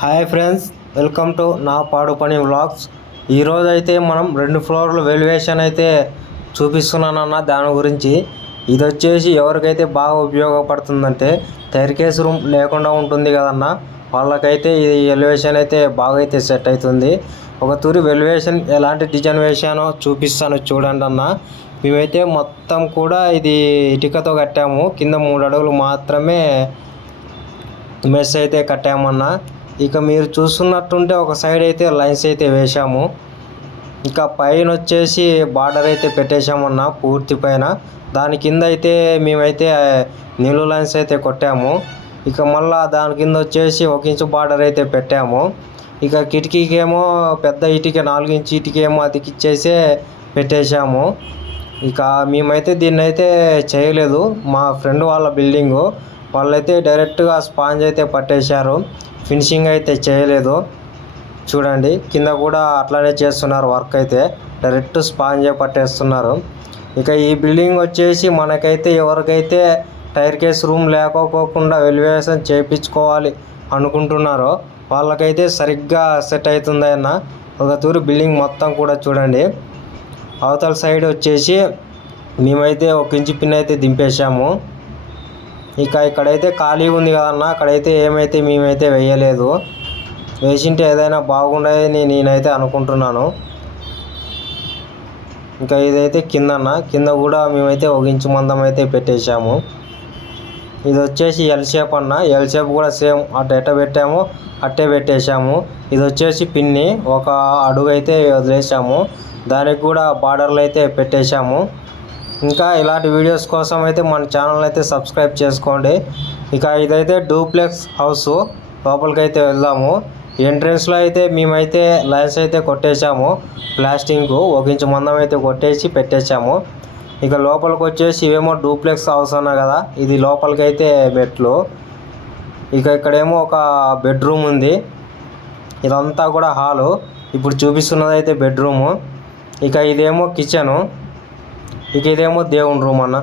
Hi friends welcome to నా పాడు పని వ్లాగ్స్. ఈరోజు అయితే మనం రెండు ఫ్లోర్ల వెలివేషన్ అయితే చూపిస్తున్నానన్న దాని గురించి. ఇది వచ్చేసి ఎవరికైతే బాగా ఉపయోగపడుతుందంటే టైర్కేస్ రూమ్ లేకుండా ఉంటుంది కదన్న. వాళ్ళకైతే ఇది ఎలివేషన్ అయితే బాగా అయితే సెట్ అవుతుంది ఒక తూరి వెలివేషన్ ఎలాంటి డిజైన్ వేసానో చూపిస్తాను చూడండి అన్న. మేమైతే మొత్తం కూడా ఇది ఇటుకతో కట్టాము. కింద మూడు అడుగులు మాత్రమే మెస్ అయితే కట్టామన్నా. ఇక మీరు చూస్తున్నట్టుంటే ఒక సైడ్ అయితే లైన్స్ అయితే వేశాము. ఇక పైన వచ్చేసి బార్డర్ అయితే పెట్టేశామన్నా పూర్తి పైన. దాని కింద అయితే మేమైతే నీళ్ళు లైన్స్ అయితే కొట్టాము. ఇక మళ్ళా దాని కింద వచ్చేసి ఒక ఇంచు బార్డర్ అయితే పెట్టాము. ఇక కిటికీకేమో పెద్ద ఇటుక నాలుగు ఇంచు ఇటుకేమో అతికిచ్చేసే పెట్టేశాము. ఇక మేమైతే దీన్ని అయితే చేయలేదు. మా ఫ్రెండ్ వాళ్ళ బిల్డింగు వాళ్ళైతే డైరెక్ట్గా స్పాంజ్ అయితే పట్టేశారు. ఫినిషింగ్ అయితే చేయలేదు. చూడండి కింద కూడా అట్లానే చేస్తున్నారు వర్క్ అయితే. డైరెక్ట్ స్పాంజే పట్టేస్తున్నారు. ఇక ఈ బిల్డింగ్ వచ్చేసి మనకైతే ఎవరికైతే టైర్ కేస్ రూమ్ లేకపోకుండా వెలివేషన్ చేయించుకోవాలి అనుకుంటున్నారో వాళ్ళకైతే సరిగ్గా సెట్ అవుతుందన్న ఒక తూరు బిల్డింగ్ మొత్తం కూడా చూడండి. అవతల సైడ్ వచ్చేసి మేమైతే ఒక ఇంచు పిన్ అయితే దింపేశాము. ఇక ఇక్కడైతే ఖాళీ ఉంది కదన్న అక్కడైతే ఏమైతే మేమైతే వేయలేదు. వేసింటే ఏదైనా బాగుండదని నేనైతే అనుకుంటున్నాను. ఇంకా ఇదైతే కిందన్న కింద కూడా మేమైతే ఒక ఇంచు మందం అయితే పెట్టేశాము. ఇది వచ్చేసి ఎల్ షేప్ అన్న ఎల్ షేప్ కూడా సేమ్ అటు ఎట్ట పెట్టాము అట్టే పెట్టేశాము. ఇది వచ్చేసి పిన్ని ఒక అడుగు అయితే వదిలేసాము దానికి కూడా బార్డర్లు అయితే పెట్టేశాము. ఇంకా ఇలాంటి వీడియోస్ కోసం అయితే మన ఛానల్ అయితే సబ్స్క్రైబ్ చేసుకోండి. ఇక ఇదైతే డూప్లెక్స్ హౌస్ లోపలికి అయితే వెళ్దాము ఎంట్రెన్స్లో అయితే మేమైతే లైన్స్ అయితే కొట్టేశాము. ప్లాస్టింగ్ ఒక ఇంచు మందం అయితే కొట్టేసి పెట్టేశాము. ఇక లోపలికి వచ్చేసి ఇవేమో డూప్లెక్స్ హౌస్ అన్నా కదా ఇది లోపలికి అయితే మెట్లు. ఇక ఇక్కడేమో ఒక బెడ్రూమ్ ఉంది. ఇదంతా కూడా హాలు. ఇప్పుడు చూపిస్తున్నది అయితే బెడ్రూము ఇక ఇదేమో కిచెను ఇక ఇదేమో దేవుని రూమ్ అన్న.